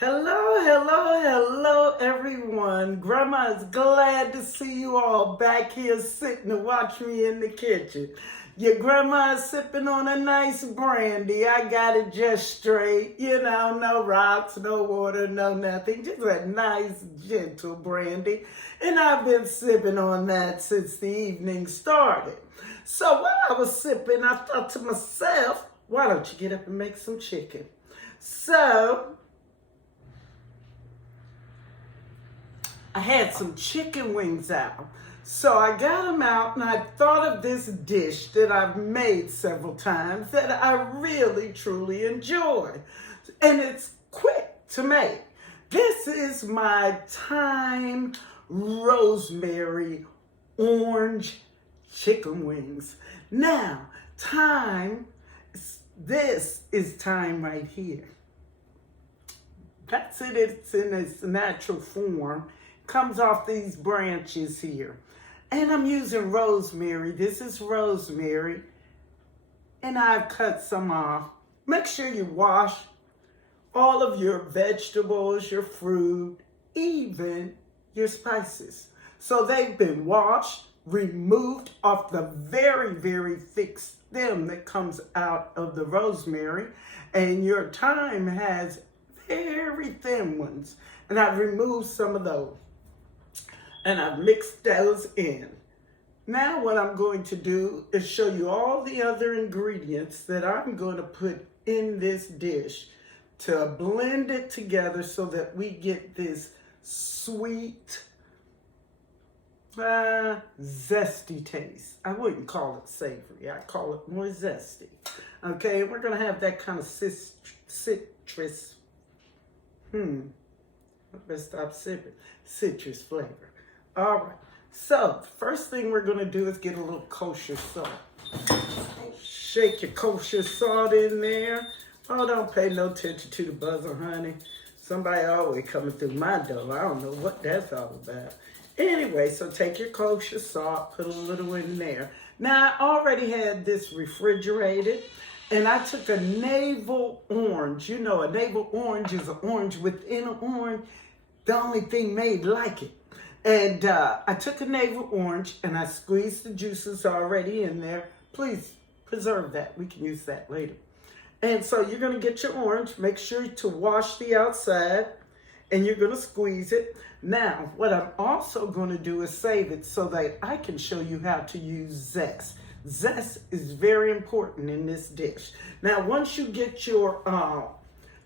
Hello, hello, hello, everyone. Grandma is glad to see you all back here sitting to watch me in the kitchen. Your grandma is sipping on a nice brandy. I got it just straight. No rocks, no water, no nothing. Just a nice, gentle brandy. And I've been sipping on that since the evening started. So while I was sipping, I thought to myself, why don't you get up and make some chicken? So I had some chicken wings out. So I got them out and I thought of this dish that I've made several times that I really, truly enjoy. And it's quick to make. This is my thyme rosemary orange chicken wings. Now, thyme, this is thyme right here. That's it, it's in its natural form. Comes off these branches here. And I'm using rosemary. This is rosemary. And I've cut some off. Make sure you wash all of your vegetables, your fruit, even your spices. So they've been washed, removed off the very, very thick stem that comes out of the rosemary. And your thyme has very thin ones. And I've removed some of those. And I've mixed those in. Now what I'm going to do is show you all the other ingredients that I'm going to put in this dish to blend it together so that we get this sweet, zesty taste. I wouldn't call it savory. I call it more zesty. Okay, we're going to have that kind of citrus, I better stop sipping, citrus flavor. All right, so the first thing we're going to do is get a little kosher salt. Shake your kosher salt in there. Oh, don't pay no attention to the buzzer, honey. Somebody always coming through my door. I don't know what that's all about. Anyway, so take your kosher salt, put a little in there. Now, I already had this refrigerated, and I took a Naval Orange. You know, a Naval Orange is an orange within an orange. The only thing made like it. And I took a Naval Orange and I squeezed the juices already in there. Please preserve that. We can use that later. And so you're going to get your orange. Make sure to wash the outside and you're going to squeeze it. Now, what I'm also going to do is save it so that I can show you how to use zest. Zest is very important in this dish. Now, once you get your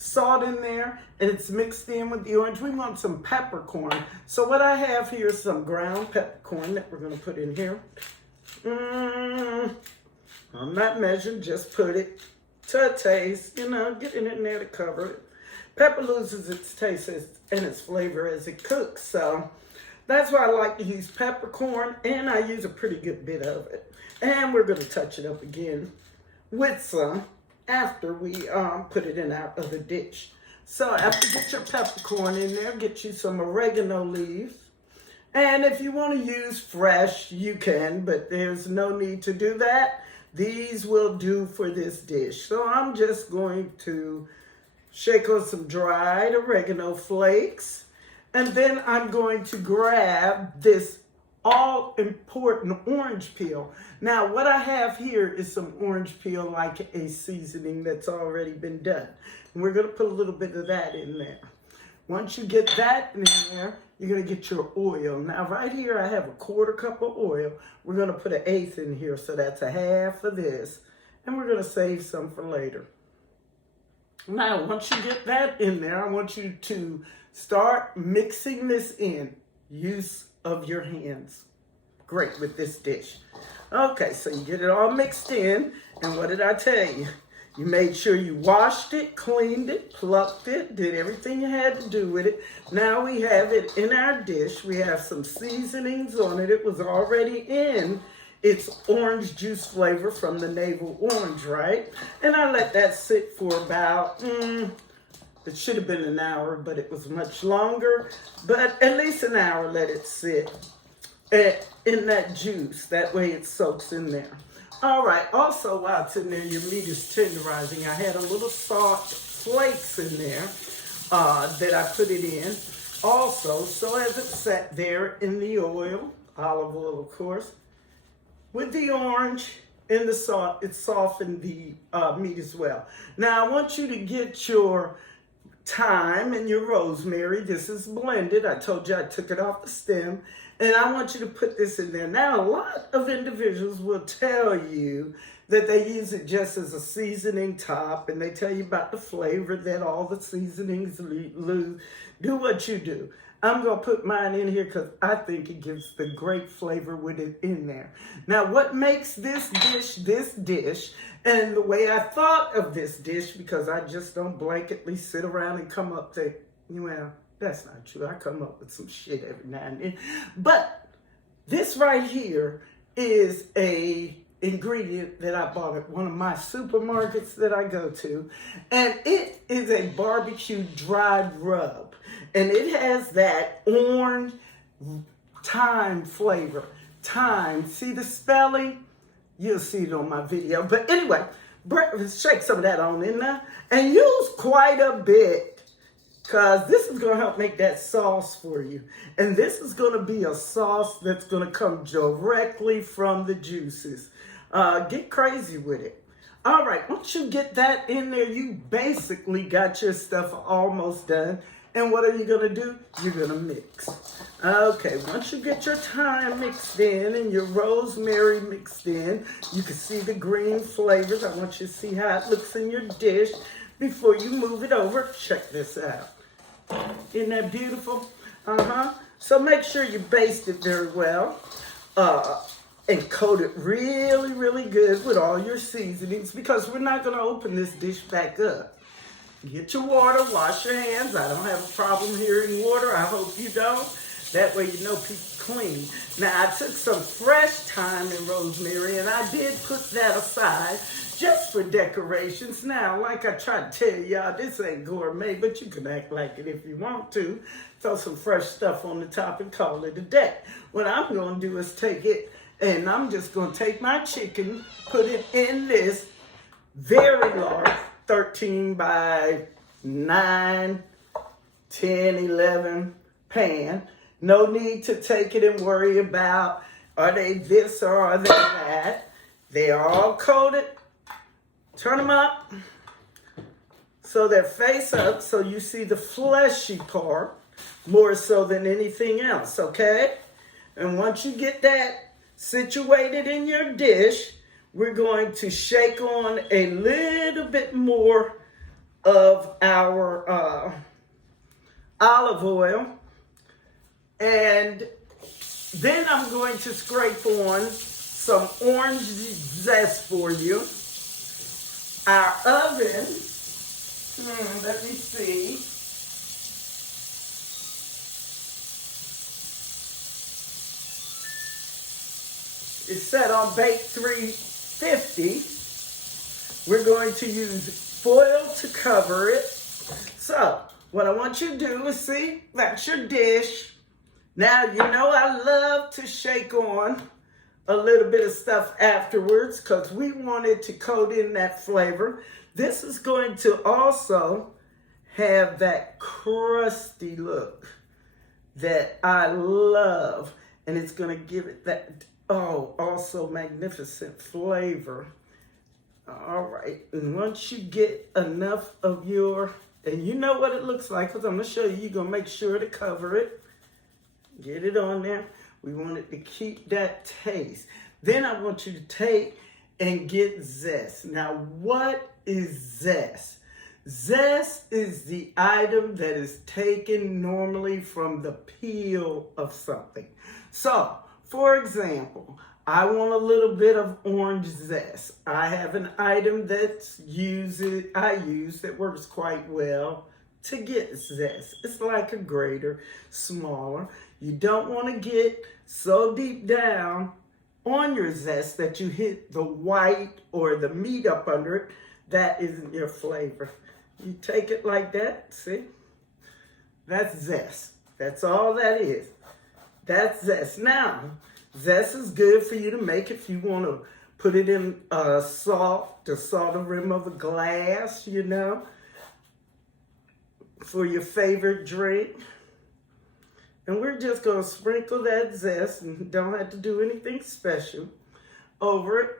salt in there and it's mixed in with the orange, we want some peppercorn. So what I have here is some ground peppercorn that we're going to put in here. I'm not measuring, just put it to a taste, get it in there to cover it. Pepper loses its taste and its flavor as it cooks, so that's why I like to use peppercorn, and I use a pretty good bit of it. And we're going to touch it up again with some after we put it in our other dish. So after you get your peppercorn in there, get you some oregano leaves. And if you want to use fresh, you can, but there's no need to do that. These will do for this dish. So I'm just going to shake on some dried oregano flakes. And then I'm going to grab this all-important orange peel. Now, what I have here is some orange peel, like a seasoning that's already been done. And we're going to put a little bit of that in there. Once you get that in there, you're going to get your oil. Now, right here, I have a 1/4 cup of oil. We're going to put 1/8 in here, so that's a half of this. And we're going to save some for later. Now, once you get that in there, I want you to start mixing this in. Use of your hands. Great with this dish. Okay, so you get it all mixed in, and what did I tell you? You made sure you washed it, cleaned it, plucked it, did everything you had to do with it. Now we have it in our dish. We have some seasonings on it. It was already in its orange juice flavor from the Naval Orange, right? And I let that sit for about, it should have been an hour, but it was much longer. But at least an hour, let it sit in that juice. That way it soaks in there. All right, also while it's in there, your meat is tenderizing. I had a little salt flakes in there. that I put it in. Also, so as it sat there in the oil, olive oil, of course, with the orange and the salt, it softened the meat as well. Now, I want you to get your thyme and your rosemary. This is blended. I told you I took it off the stem. And I want you to put this in there. Now, a lot of individuals will tell you that they use it just as a seasoning top, and they tell you about the flavor that all the seasonings lose. Do what you do. I'm going to put mine in here because I think it gives the great flavor with it in there. Now, what makes this dish, and the way I thought of this dish, because I just don't blanketly sit around and come up to, well, that's not true. I come up with some shit every now and then. But this right here is a ingredient that I bought at one of my supermarkets that I go to. And it is a barbecue dried rub. And it has that orange thyme flavor. Thyme. See the spelling? You'll see it on my video. But anyway, shake some of that on in there. And use quite a bit, because this is going to help make that sauce for you. And this is going to be a sauce that's going to come directly from the juices. Get crazy with it. All right, once you get that in there, you basically got your stuff almost done. And what are you going to do? You're going to mix. Okay, once you get your thyme mixed in and your rosemary mixed in, you can see the green flavors. I want you to see how it looks in your dish before you move it over. Check this out. Isn't that beautiful? So make sure you baste it very well. And coat it really, really good with all your seasonings, because we're not going to open this dish back up. Get your water, wash your hands. I don't have a problem hearing water. I hope you don't. That way you know people clean. Now, I took some fresh thyme and rosemary, and I did put that aside just for decorations. Now, like I tried to tell y'all, this ain't gourmet, but you can act like it if you want to. Throw some fresh stuff on the top and call it a day. What I'm going to do is take it, and I'm just going to take my chicken, put it in this very large 13 by 9, 10, 11 pan. No need to take it and worry about, are they this or are they that? They are all coated. Turn them up so they're face up, so you see the fleshy part more so than anything else, okay? And once you get that situated in your dish, we're going to shake on a little bit more of our olive oil. And then I'm going to scrape on some orange zest for you. Our oven, let me see. It's set on bake 350. We're going to use foil to cover it. So, what I want you to do is see, that's your dish. Now, you know I love to shake on a little bit of stuff afterwards because we want it to coat in that flavor. This is going to also have that crusty look that I love. And it's going to give it that, also magnificent flavor. All right. And once you get enough of your, and you know what it looks like because I'm going to show you, you're going to make sure to cover it. Get it on there. We want it to keep that taste. Then I want you to take and get zest. Now, what is zest? Zest is the item that is taken normally from the peel of something. So, for example, I want a little bit of orange zest. I have an item I use that works quite well to get zest. It's like a grater, smaller. You don't want to get so deep down on your zest that you hit the white or the meat up under it. That isn't your flavor. You take it like that, see? That's zest. That's all that is. That's zest. Now, zest is good for you to make if you want to put it in salt, the rim of a glass, you know. for your favorite drink. And we're just going to sprinkle that zest, and don't have to do anything special over it.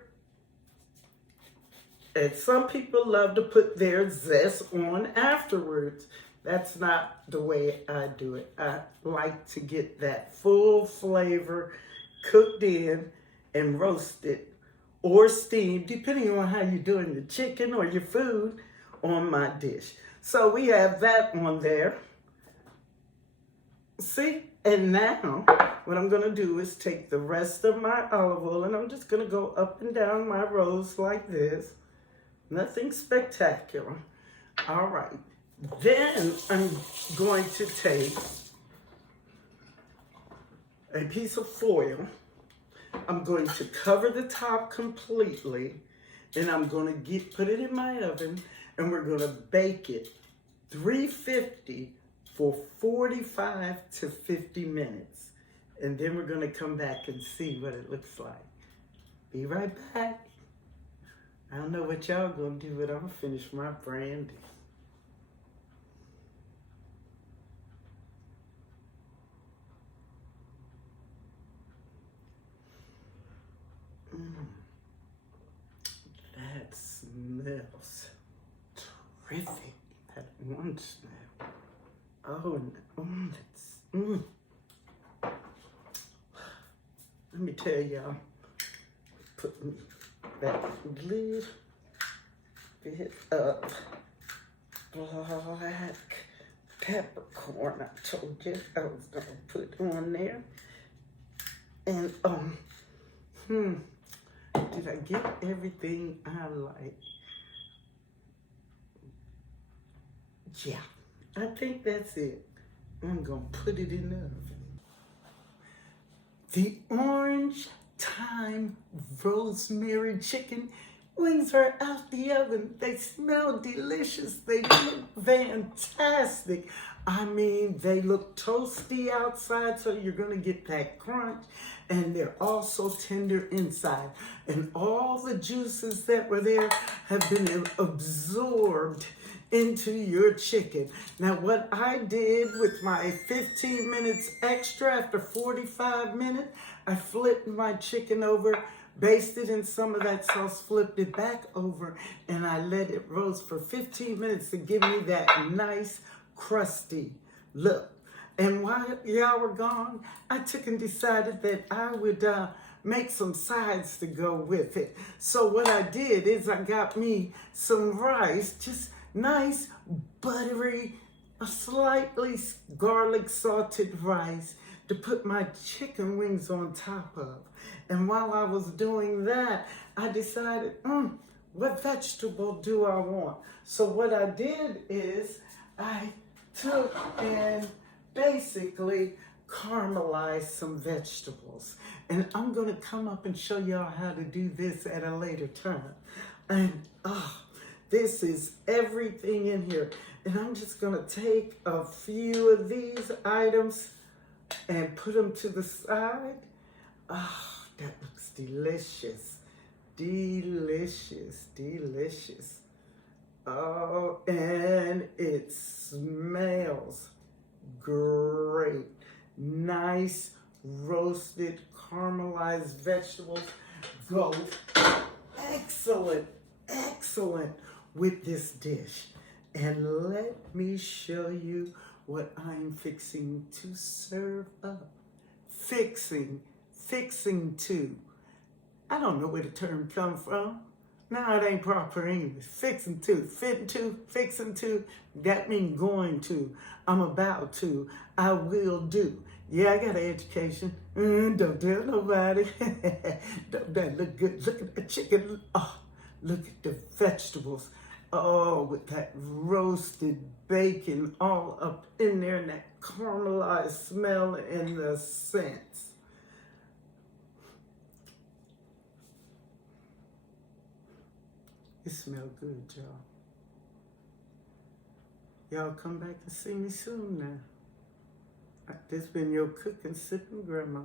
And some people love to put their zest on afterwards. That's not the way I do it. I like to get that full flavor cooked in and roasted or steamed, depending on how you're doing your chicken or your food on my dish. So we have that on there. See? And now what I'm going to do is take the rest of my olive oil, and I'm just going to go up and down my rows like this. Nothing spectacular. All right. Then I'm going to take a piece of foil. I'm going to cover the top completely, and I'm going to put it in my oven, and we're going to bake it 350 for 45 to 50 minutes. And then we're going to come back and see what it looks like. Be right back. I don't know what y'all going to do, but I'm going to finish my brandy. That smells terrific. That orange smell. Oh, that's, Let me tell y'all, put that little bit of black peppercorn I told you I was gonna put on there. And did I get everything I like? Yeah, I think that's it. I'm gonna put it in the oven. The orange thyme rosemary chicken wings are out the oven. They smell delicious. They look fantastic. I mean, they look toasty outside, so you're gonna get that crunch, and they're also tender inside. And all the juices that were there have been absorbed into your chicken. Now, what I did with my 15 minutes extra after 45 minutes, I flipped my chicken over, basted in some of that sauce, flipped it back over, and I let it roast for 15 minutes to give me that nice, crusty look. And while y'all were gone, I took and decided that I would make some sides to go with it. So what I did is I got me some rice, just nice, buttery, slightly garlic salted rice to put my chicken wings on top of. And while I was doing that, I decided, what vegetable do I want? So what I did is I took and basically caramelized some vegetables. And I'm gonna come up and show y'all how to do this at a later time. And this is everything in here. And I'm just gonna take a few of these items and put them to the side. Oh, that looks delicious. Delicious, delicious. Oh, and it smells great. Nice roasted caramelized vegetables go excellent, excellent with this dish. And let me show you what I'm fixing to serve up. Fixing to. I don't know where the term come from. No, it ain't proper English. Fixing to, fitting to, fixing to. That means going to. I'm about to. I will do. Yeah, I got an education. Don't tell nobody. Don't that look good? Look at the chicken. Oh, look at the vegetables. Oh, with that roasted bacon all up in there and that caramelized smell and the scents. It smells good, y'all. Y'all come back and see me soon now. This been your cooking, sipping grandma.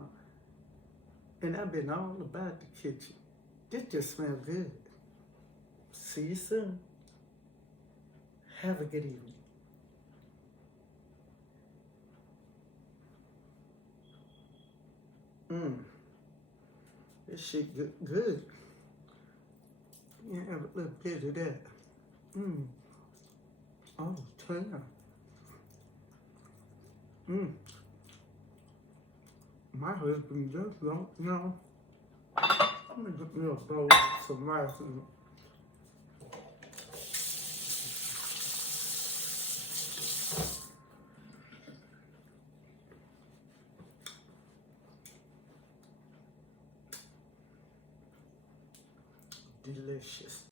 And I've been all about the kitchen. This just smells good. See you soon. Have a good evening. This shit good. Good. Yeah, have a little bit of that. Mmm. Oh, damn. Mmm. My husband just don't know. I'm gonna get me a bowl with some rice in it. Delicious.